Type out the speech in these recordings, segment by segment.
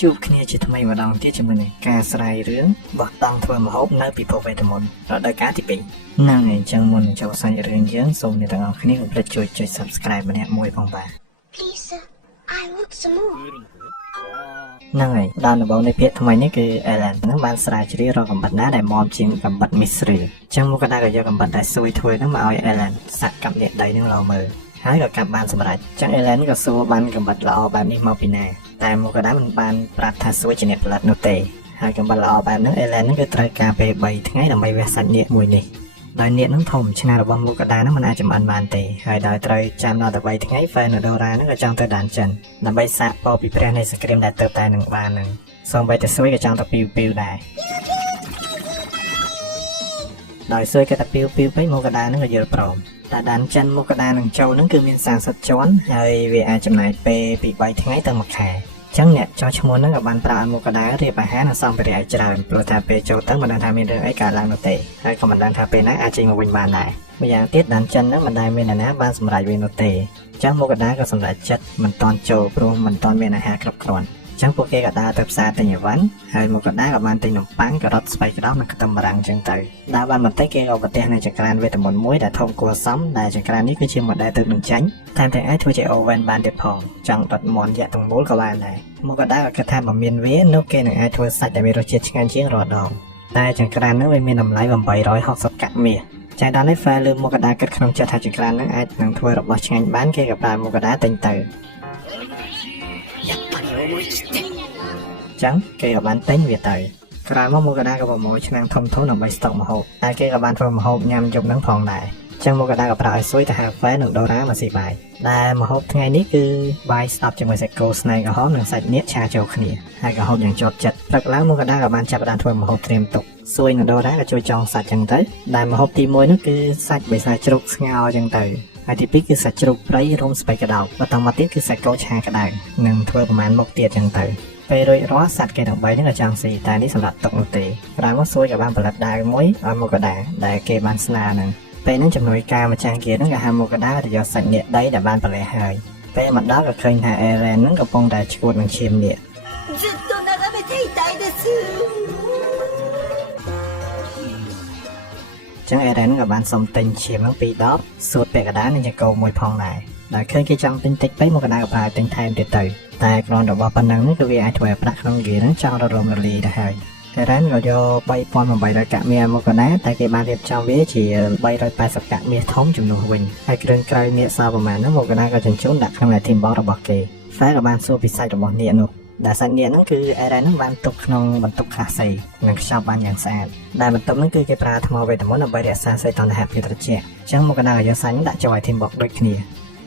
ជួបគ្នាជាថ្មីម្ដងទៀតជាមួយនឹងការស្រាយរឿងបោះតង់ធ្វើម្ហូបនៅពិភពវេទមន្តរដូវកាលទី2ហ្នឹងហើយអញ្ចឹងមុននឹងចូលសាច់រឿងយើងសូមអ្នកទាំងអស់គ្នាកុំភ្លេចជួយចុច Subscribe ម្នាក់មួយផងបាទ Please sir, I want some more. ហ្នឹងហើយដល់ដំបូងនៃភាគថ្មីនេះគឺ Ellen ហ្នឹងបានស្រាវជ្រាវរកកំបិតណាដែលមាំជាងកំបិតមីស្រីអញ្ចឹងមកក៏ដាក់យកកំបិតដែលស៊ួយធ្វើហ្នឹងមកឲ្យ Ellen សាក់កាប់អ្នកដីហ្នឹងលោមើលហើយក៏កាប់បានសម្រេចអញ្ចឹង Ellen ក៏សួរបានកំបិតល្អបែបនេះមកពីណាតែមកក៏ដាក់មិនបានប្រាប់ថាស៊ួយជាអ្នកផលិតនោះទេហើយកំបិតល្អបែបហ្នឹង Ellen ហ្នឹងគឺត្រូវការពេល3ថ្ងៃដើម្បីវះសាច់នាគមួយនេះដោយនាគហ្នឹងធំឆ្នាំរបស់មុខកដាហ្នឹងមិនអាចចម្អិនបានទេហើយដោយត្រូវចាំដល់ទៅ3ថ្ងៃ Fenodora ហ្នឹងក៏ចង់ទៅដានចិនដើម្បីសាកពរពីព្រះនៃសង្គ្រាមដែលទៅតែនឹងបានហ្នឹងសូម្បីតែស៊ួយក៏ចង់ទៅពីវដែរដោយស៊ួយក៏ទៅពីវពេកមុខកដាហ្នឹងក៏យល់ព្រមតែដានចិនមុខកដានឹងចូលហ្នឹងគឺមាន30ជាន់ហើយវាអាចចំណាយពេលពី3ថ្ងៃទៅ1ខែចឹងអ្នកចោះឈ្មោះហ្នឹងក៏បានប្រាប់ឲ្យមុខកដារៀបអាហារនិងសម្ភារៈឲ្យច្រើនព្រោះថាពេលចូលទៅមិនដឹងថាមានរឿងអីកើតឡើងនោះទេហើយក៏មិនដឹងថាពេលណាអាចចេញមកវិញបានដែរម្យ៉ាងទៀតដានចិនហ្នឹងមិនដែលមានអ្នកណាបានសម្រេចវានោះទេចឹងមុខកដាក៏សម្រេចចិត្តមិនតន់ចូលព្រោះមិនតន់មានអាហារគ្រប់គ្រាន់ចឹងពួកគេក៏ដើរទៅផ្សារទិញអីវ៉ាន់ហើយមុខកដាក៏បានទិញនំប៉័ងការ៉ុតស្ពៃក្ដោបនិងខ្ទឹមបារាំងចឹងទៅដើរបានបន្តិចគេក៏ប្រទះនៅចង្ក្រានវេទមន្តមួយដែលធំគួរសមដែលចង្ក្រាននេះគឺជា model ទឹកនឹងចាញ់ថែមទាំងអាចធ្វើជា oven បានទៀតផងចង់ដុតមាន់យក្សទាំងមូលក៏បានដែរមុខកដាក៏គិតថាបើមានវានោះគេនឹងអាចធ្វើសាច់ដែលមានរសជាតិឆ្ងាញ់ជាងរាល់ដងតែចង្ក្រាននោះវាមានតម្លៃ860កាក់មាសចៃដន្យនេះ Fair លើមុខកដាគិតក្នុងចិត្តថាចង្ក្រាននឹងអាចនឹងធ្វើរបស់ឆ្ងាញ់បានគេក៏ប្រើមុខកដាទិញទៅចឹងគេក៏បានទិញវាទៅក្រោយមកមុខកដាក៏ប្រមូលឆ្នាំងធំៗដើម្បីស្តុកម្ហូបតែគេក៏បានធ្វើម្ហូបញ៉ាំយប់នឹងផងដែរចឹងមុខកដាក៏ប្រាប់ឲ្យស៊ុយទៅហៅ Fair និង Dora មកស៊ីបាយដែលម្ហូបថ្ងៃនេះគឺបាយស្ដាប់ជាមួយសាច់គោស្នែងក្រហមនិងសាច់នាគឆាចូលគ្នាហើយក៏ហូបយ៉ាងជាប់ចិត្តព្រឹកឡើងមុខកដាក៏បានចាប់ផ្ដើមធ្វើម្ហូបត្រៀមទុកស៊ុយនិង Dora ក៏ជួយចងសាច់ចឹងទៅដែលម្ហូបទី1នោះគឺសាច់បិសាចជ្រូកស្ងោរចឹងទៅហើយទី2គឺសាច់ជ្រូកព្រៃរុំស្ពៃក្តោបបន្តមកទៀតគឺសាច់គោឆាក្តៅនិងធ្វើប្រមាណមុខទៀតចឹងទៅពេលរួចរាល់សត្វគេទាំង3ហ្នឹងក៏ចង់ស៊ីតែនេះសម្រាប់ទុកនោះទេក្រោយមកស៊ួយក៏បានផលិតដាវមួយឲ្យមុខកដាដែលគេបានស្នើហ្នឹងពេលហ្នឹងជំនួយការម្ចាស់គេហ្នឹងក៏ហៅមុខកដាទៅយកសាច់នាគដីដែលបានប្រឡេះហើយពេលមកដល់ក៏ឃើញថា Ellen ហ្នឹងកំពុងតែឈួតនឹងឈាមនាគចឹង Ellen ក៏បានសុំទិញឈាមហ្នឹង2ដបសួតពាក់កដានិងចង្កូមួយផងដែរដោយឃើញគេចង់ទិញតិចពេកមុខកដាក៏ប្រើទិញថែមទៀតទៅតែគ្រាន់តែរបស់ប៉ុណ្ណឹងគឺវាអាចធ្វើឲ្យប្រាក់ក្នុងហ្គេហ្នឹងចង់រលំរលាយទៅហើយEllen ក៏យក3800កាក់មាសមកក៏ដែរតែគេបានរៀបចំវាជា380កាក់មាសធំជំនួសវិញហើយគ្រឿងក្រៅនាគសល់ប្រមាណហ្នឹងមកក៏ដែរក៏ជញ្ជូនដាក់ក្នុងทีมបងរបស់គេ Fair ក៏បានសួរពីសាច់របស់នាគនោះដែលសាច់នាគហ្នឹងគឺ Ellen ហ្នឹងបានទុកក្នុងបន្ទប់ខ្លះសីនិងខ្ចប់បានយ៉ាងស្អាតដែលបន្ទប់ហ្នឹងគឺគេប្រើថ្មវេទមន្តដើម្បីរក្សាសីតុណ្ហភាពត្រជាក់អញ្ចឹងមកក៏ដែរក៏យកសាច់ហ្នឹងដាក់ចូលឲ្យทีมបងដូចគ្នា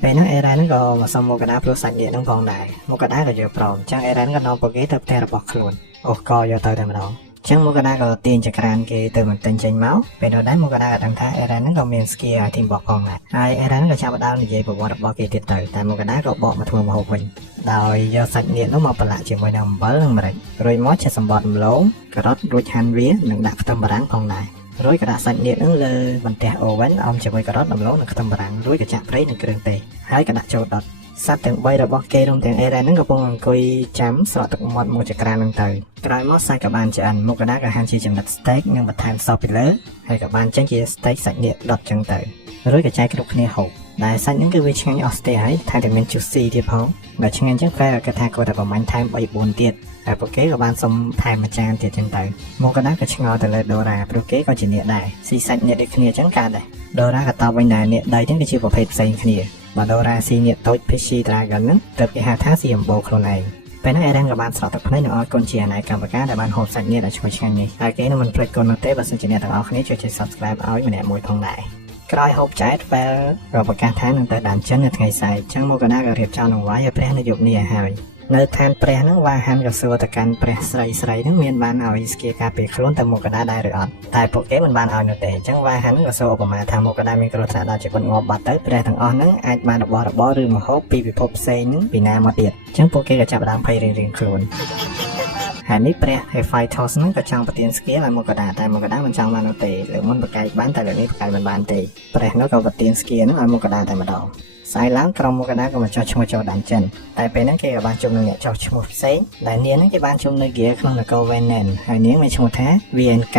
ពេលហ្នឹង Ellen ហ្នឹងក៏មកសុំមកកដាព្រោះសាច់នាគហ្នឹងផងដែរមកកដាក៏យល់ព្រមអញ្ចឹង Ellen ក៏នាំពួកគេទៅផ្ទះរបស់ខ្លួនអូក៏យកទៅតែម្ដងអញ្ចឹងមកកដាក៏ទាញចក្រានគេទៅបន្ទិញចេញមកពេលនោះដែរមកកដាក៏ដឹងថា Ellen ហ្នឹងក៏មានស្គីឲ្យทีมបងផងដែរហើយ Ellen ក៏ចាប់ផ្ដើមនិយាយប្រវត្តិរបស់គេទៀតទៅតែមកកដាក៏បកមកធ្វើម្ហូបវិញដោយយកសាច់នាគនោះមកប្រឡាក់ជាមួយនឹងអំបិលនិងម្រេចរួចមកឆេះសម្បត់ម្លងការ៉ុតរួចហាន់វានិងដាក់ខ្ទឹមបារាំងផងដែររួចក៏ដាក់សាច់នាគហ្នឹងលើបន្ទះអូវ៉ាន់អមជាមួយការ៉ុតដំឡូងនិងខ្ទឹមបារាំងរួចក៏ចាក់ប្រេងនិងគ្រឿងទេសហើយក៏ដាក់ចូលដុតសត្វទាំង3របស់គេរួមទាំង Ellen ហ្នឹងកំពុងអង្គុយចាំស្រក់ទឹកមាត់មកចក្រានហ្នឹងទៅក្រោយមកសាច់ក៏បានឆ្អិនមុខកដាក៏ហាន់ជាចំណិត steak និងបន្ថែមសពីលើហើយក៏បានចេញជា steak សាច់នាគដុតចឹងទៅរួចក៏ចែកគ្រប់គ្នាហូបដែលសាច់ហ្នឹងគឺវាឆ្ងាញ់អស់ស្ទះហើយថែមទាំងមាន juicy ទៀតផងដែលឆ្ងាញ់ចឹង Fair ក៏ថាគាត់តែប្រមាញ់ថែម 3-4 ទៀតហើយពួកគេក៏បានសុំថែមមួយចានទៀតចឹងទៅមកកដាក៏ឆ្ងល់ទៅលើ Dora ព្រោះគេក៏ជានាគដែរស៊ីសាច់នាគដូចគ្នាចឹងកើតដែរ Dora ក៏តបវិញថានាគដីហ្នឹងគឺជាប្រភេទផ្សេងគ្នាបើ Dora ស៊ីនាគតូច Fishy Dragon ហ្នឹងទើបគេហៅថាស៊ីអំបូរខ្លួនឯងពេលហ្នឹង Ellen ក៏បានស្រក់ទឹកភ្នែកនិងអរគុណជាអាណាកម្មការដែលបានហូបសាច់នាគដែលឈ្ងុយឆ្ងាញ់នេះហើយគេនឹងមិនភ្លេចគុណនោះទេបើសិនជាអ្នកទាំងអស់គ្នាជួយចុច Subscribe ឲ្យម្នាក់មួយផងដែរក្រោយហូបចែក Fair ក៏ប្រកាសថានឹងទៅដានចិននៅថ្ងៃស្អែកចឹងមកកណាក៏រៀបចំនឹងវាយឲ្យព្រះនៅយប់នេះឲ្យហើយនៅឋានព្រះហ្នឹងវ៉ាហាន់ក៏សួរទៅកាន់ព្រះស្រីហ្នឹងមានបានឲ្យស្គីការពារខ្លួនទៅមុខកដាដែរឬអត់តែពួកគេមិនបានឲ្យនោះទេអញ្ចឹងវ៉ាហាន់ក៏សួរឧបមាថាមុខកដាមានគ្រោះថ្នាក់ដល់ជីវិតងាប់បាត់ទៅព្រះទាំងអស់ហ្នឹងអាចបានរបស់របរឬមហូបពីពិភពផ្សេងហ្នឹងពីណាមកទៀតអញ្ចឹងពួកគេក៏ចាប់ផ្ដើមភ័យរៀងៗខ្លួនហើយនេះព្រះ Hephaestus ហ្នឹងក៏ចង់ប្រទានស្គីឲ្យមុខកដាតែមុខកដាមិនចង់បាននោះទេលើកមុនប្រកែកបានតែលើកនេះប្រកែកមិនបានទេព្រះនោះក៏ប្រទានស្គីហ្នឹងឲ្យមុខកដាតែម្ដង ស្អែកឡើងក្រុមមកដាក៏មកចោះឈ្មោះចូលដានចិនតែពេលហ្នឹងគេក៏បានជុំនឹងអ្នកចោះឈ្មោះផ្សេងដែលនាងហ្នឹងគេបានជុំនៅហ្គាក្នុងនគរវេនណែនហើយនាងមានឈ្មោះថា VNK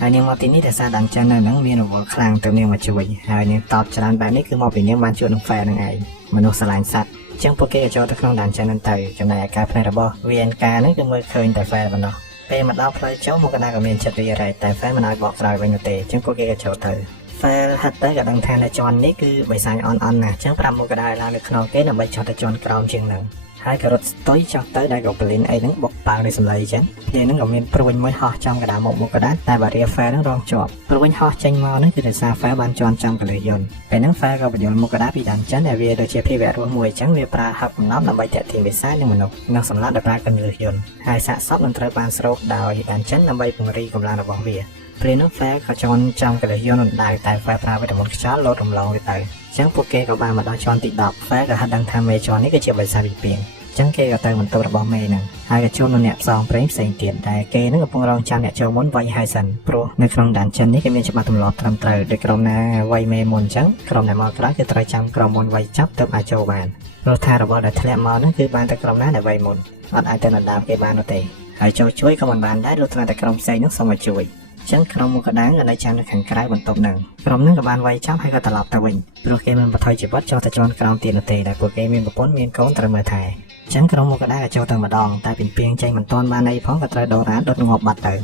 ហើយនាងមកទីនេះដោយសារដានចិននៅហ្នឹងមានរវល់ខ្លាំងទៅនាងមកជួយហើយនាងតបច្រើនបែបនេះគឺមកពីនាងបានជួបនឹងហ្វែនឹងឯងមនុស្សស្រឡាញ់សត្វចឹងពួកគេក៏ចូលទៅក្នុងដានចិនហ្នឹងទៅចំណែកឯការផ្នែករបស់ VNK ហ្នឹងគឺមើលឃើញតែហ្វែប៉ុណ្ណោះពេលមកដល់ផ្លូវចូលមកដាក៏មានចិត្តរីរ៉ៃតែហ្វែមិនឲ្យបកក្រោយវិញទេចឹងពួកគេក៏ចូលទៅហ្វែហិតទៅក៏ដឹងថានៅជាន់នេះគឺបិសាចអន់ណាស់ចឹងប្រាប់មកដាឡើងនៅក្នុងគេដើម្បីចោះទៅជាន់ក្រោមជាងហ្នឹងហើយក៏រត់ស្ទុយចោះទៅដែលក៏ប៉លីនអីហ្នឹងបុកប៉ាងនៃសម្លេងចឹងពេលហ្នឹងក៏មានព្រួញមួយហោះចំកណ្ដាលមកដាតែបារីហ្វែហ្នឹងរងជាប់ព្រួញហោះចេញមកហ្នឹងគឺដោយសារហ្វែបានជន់ចំកលិះយន្តពេលហ្នឹងហ្វែក៏បញ្យល់មកដាពីដានចិនដែលវាដូចជាភាវៈរស់មួយចឹងវាប្រើហឹបកំណប់ដើម្បីតាក់ទាញបិសាចនិងមនុស្សនិងសម្លាប់ដោយប្រើកលិះយន្តហើយសាកសពនឹងត្រូវបានស្រូបដោយដានចិនដើម្បីពង្រីកកម្លាំងរបស់វាពេលនោះហ្វែក៏ជន់ចំកលិះយន្តនឹងដៅតែហ្វែប្រើវិធានខ្យល់លោតរំលងវាទៅចឹងពួកគេក៏បានមកដល់ជាន់ទី10ហ្វែក៏ហាត់ដឹងថាមេជាន់នេះគឺជាបិសាចវិពាងចឹងគេក៏ទៅបន្ទប់របស់មេហ្នឹងហើយក៏ជួបនឹងអ្នកផ្សងព្រេងផ្សេងទៀតតែគេហ្នឹងកំពុងរងចាំអ្នកចូលមុនវាយហើយសិនព្រោះនៅក្នុងដានចិននេះគេមានច្បាប់ទម្លាប់ត្រឹមត្រូវដោយក្រុមណាវាយមេមុនចឹងក្រុមដែលមកក្រោយគឺត្រូវចាំក្រុមមុនវាយចាប់ទើបអាចចូលបានព្រោះថារបស់ដែលធ្លាក់មកហ្នឹងគឺបានតែក្រុមណាដែលវាយមុនអត់អាចទៅដណ្ដើមគេបាននោះទេហើយចូលជួយក៏មិនបានដែរលុះត្រាតែក្រុមផ្សេងហ្នឹងសុំមកជួយចឹងក្រុមមកដាងក៏នៅចាំនៅខាងក្រៅបន្ទប់ហ្នឹងក្រុមហ្នឹងក៏បានវាយចាប់ហើយក៏ត្រឡប់ទៅវិញព្រោះគេមិនបថយជីវិតចូលទៅជាន់ក្រោមទៀតនោះទេដែលពួកគេមានប្រពន្ធមានកូនត្រូវមើលថែចឹងក្រុមមកដាក៏ចូលទៅម្ដងតែពីពីងចេញមិនទាន់បានអីផងក៏ត្រូវដូរ៉ាដុតងាប់បាត់ទៅ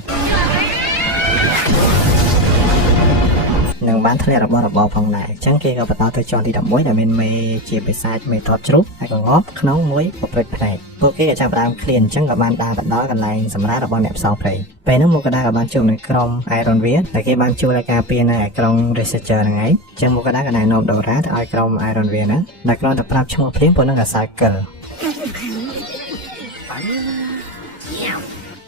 នឹងបានធ្លាក់របស់របរផងដែរចឹងគេក៏បន្តទៅជាន់ទី11ដែលមានមេជាបិសាចមេតបជ្រូកហើយក៏ងាប់ក្នុងមួយប្រព្រឹត្តផ្នែកពួកគេក៏ចាប់ផ្ដើមឃ្លានចឹងក៏បានដើរទៅដល់កន្លែងសម្រាប់របស់អ្នកផ្សងព្រេងពេលនោះមកដាក៏បានជួបនឹងក្រុម Iron Weir ដែលគេបានជួយឲ្យការពារនៅឯក្រុង Researcher ហ្នឹងឯងចឹងមកដាក៏ណែនាំដូរ៉ាទៅឲ្យក្រុម Iron Weir ណាដែលគ្រាន់តែប្រាប់ឈ្មោះភ្លាមពួកនឹងក៏ Cycle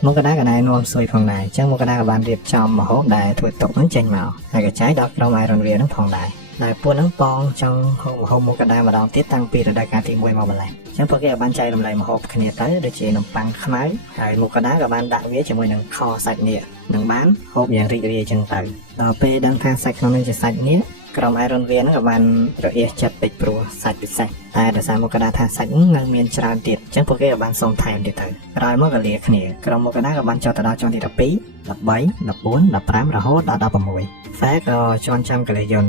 មកដាក៏ណែនាំសួយផងដែរចឹងមកដាក៏បានរៀបចំម្ហូបដែលធ្វើតុហ្នឹងចេញមកហើយក៏ចែកដល់ក្រុម Iron Weir ហ្នឹងផងដែរដែលពួកហ្នឹងប៉ងចង់ហូបម្ហូបមកដាម្ដងទៀតតាំងពីរដូវកាលទី1មកម្លេះចឹងពួកគេក៏បានចែករំលែកម្ហូបគ្នាទៅដូចជានំប៉័ងខ្មៅហើយមកដាក៏បានដាក់វាជាមួយនឹងខសាច់នៀកនឹងបានហូបយ៉ាងរីករាយចឹងទៅដល់ពេលដឹងថាសាច់ក្នុងនេះជាសាច់នៀកក្រុម Iron Weir ហ្នឹងក៏បានរអៀសចិត្តពេកព្រោះសាច់ពិសេសតែដោយសារមកដាថាសាច់នៅមានច្រើនទៀតអញ្ចឹងពួកគេក៏បានសុំថែមទៀតទៅក្រោយមកក៏លាគ្នាក្រុមមកដាក៏បានចុះទៅដល់ជាន់ទី12 13 14 15រហូតដល់16ហ្វែក៏ជន់ចាំកលិះយន្ត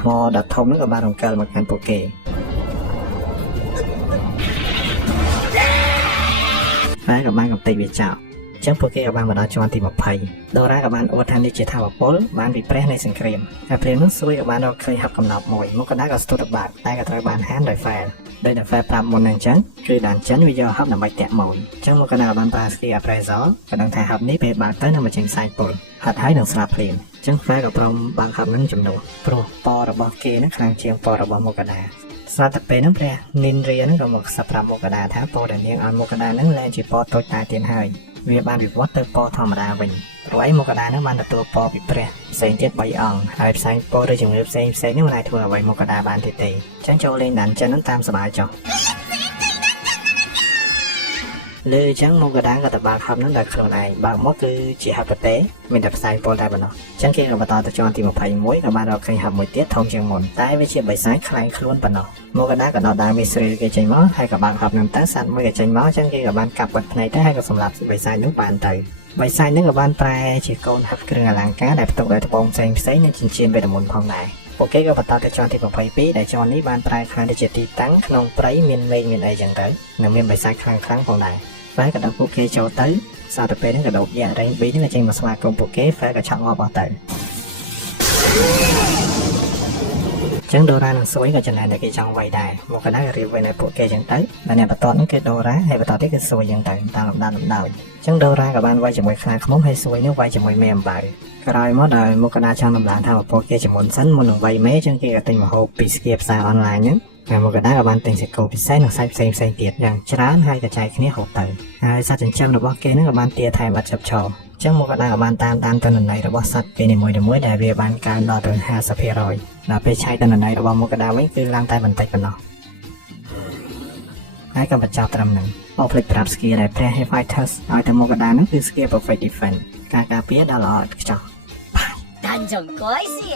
ថ្មដ៏ធំហ្នឹងក៏បានរំកិលមកកាន់ពួកគេហ្វែក៏បានកំទេចវាចោលចឹងពួកគេក៏បានមកដល់ជាន់ទី20ដូរ៉ាក៏បានអួតថានេះជាថាវពលបានពីព្រះនៃសង្គ្រាមហើយព្រាមនោះសួយក៏បានរកឃើញហັບកំណប់មួយមកដាក៏ស្ទុតបាក់តែក៏ត្រូវបានហានដោយហ្វែដោយតែហ្វែប្រាប់មុនហ្នឹងចឹងគឺដានចិនវាយកហັບដើម្បីតាក់ម៉ូនចឹងមកដាក៏បានប្រើស្គីអាប្រេសលក៏ដឹងថាហັບនេះពេលបើកទៅនឹងមកចេញផ្សាយពុលហិតហើយនឹងស្លាប់ភ្លាមចឹងហ្វែក៏ព្រមបើកហັບនឹងជំនួសព្រោះពណ៌របស់គេហ្នឹងខ្លាំងជាងពណ៌របស់មកដាស្រាប់តែពេលហ្នឹងព្រះនិនរាហ្នឹងក៏មកសាប់ប្រាប់មកដាថាពណ៌ដែលនាងឲ្យមកដាហ្នឹងលែងជាពណ៌តូចតាចទៀតហើយវាបានវិវត្តទៅពណ៌ធម្មតាវិញព្រោះឯមកដានឹងបានទទួលពណ៌ពីព្រះផ្សេងទៀត3អង្គហើយផ្សេងពណ៌ឬជំងឺផ្សេងនេះមិនអាចធ្វើអ្វីមកដាបានទៀតទេអញ្ចឹងចូលលេងដានចិននឹងតាមសប្បាយចុះលើអញ្ចឹងមកដាក៏តបើកហັບនឹងដល់ខ្លួនឯងបើកមកគឺជាហັບប្រទេសមានតែផ្សាយពណ៌តែប៉ុណ្ណោះអញ្ចឹងគេក៏បន្តទៅជាន់ទី21ក៏បានរកឃើញហັບមួយទៀតធំជាងមុនតែវាជាបិសាចខ្លាំងខ្លួនប៉ុណ្ណោះមកដាក៏ដល់ដើមមីស្រីគេចេញមកហើយក៏បើកហັບនឹងទៅសត្វមួយក៏ចេញមកអញ្ចឹងគេក៏បានកាប់បាត់ភ្នែកទៅហើយក៏សម្លាប់បិសាចនោះបានទៅបិសាចនឹងក៏បានប្រែជាកូនហັບគ្រឿងអលង្ការដែលផ្ទុកដោយត្បូងផ្សេងនិងចិញ្ចៀនវេទមន្តផងដែរពួកគេក៏បន្តទៅជាន់ទី22ដែលជាន់នេះបានប្រែខ្លាំងទៅជាទីតាំងក្នុងព្រៃមានមេឃមានអីចឹងទៅនិងមានបិសាចខ្លាំងផងដែរហ្វែក៏ដល់ពួកគេចូលទៅសារទៅពេលហ្នឹងក៏ដោបយ៉ារ៉េងប៊ីហ្នឹងចេញមកស្វាគមន៍ពួកគេហ្វែក៏ឆក់ងាប់អស់ទៅចឹងដូរ៉ានិងសួយក៏ចំណែកតែគេចង់វាយដែរមកក៏ដែររៀបវាយនៅពួកគេចឹងទៅហើយអ្នកបន្តហ្នឹងគឺដូរ៉ាហើយបន្តទៀតគឺសួយចឹងទៅតាមលំដាប់លំដោយចឹងដូរ៉ាក៏បានវាយជាមួយខ្លាឃ្មុំហើយសួយនោះវាយជាមួយមេអំបៅក្រោយមកដល់មកក៏ដែរចង់ដំឡើងថាពួកគេជាមុនសិនមុននឹងវាយមេចឹងគេក៏ទិញម្ហូបពីស្គៀផ្សារអនឡាញហ្នឹងហើយមកក៏ដែរក៏បានទិញសាច់គោពិសេសនិងសាច់ផ្សេងទៀតយ៉ាងច្រើនហើយកចែកគ្នាហូបទៅហើយសត្វចិញ្ចឹមរបស់គេហ្នឹងក៏បានទាថែមឥតឈប់ឈរចឹងមកក៏ដែរក៏បានតាមទិន្នន័យរបស់សត្វពេលនីមួយៗដែលវាបានកើនដល់ទៅ 50% ដល់ពេលឆែកទិន្នន័យរបស់មកក៏ដែរវិញគឺឡើងតែបន្តិចប៉ុណ្ណោះហើយក៏បញ្ចប់ត្រឹមហ្នឹងអបភ្លេចប្រាប់ស្គីដែលព្រះ Fighters ឲ្យតែមកក៏ដែរហ្នឹងគឺស្គី Perfect Defense ការការពារដល់ល្អឥតខ្ចោះ단정 꼬이시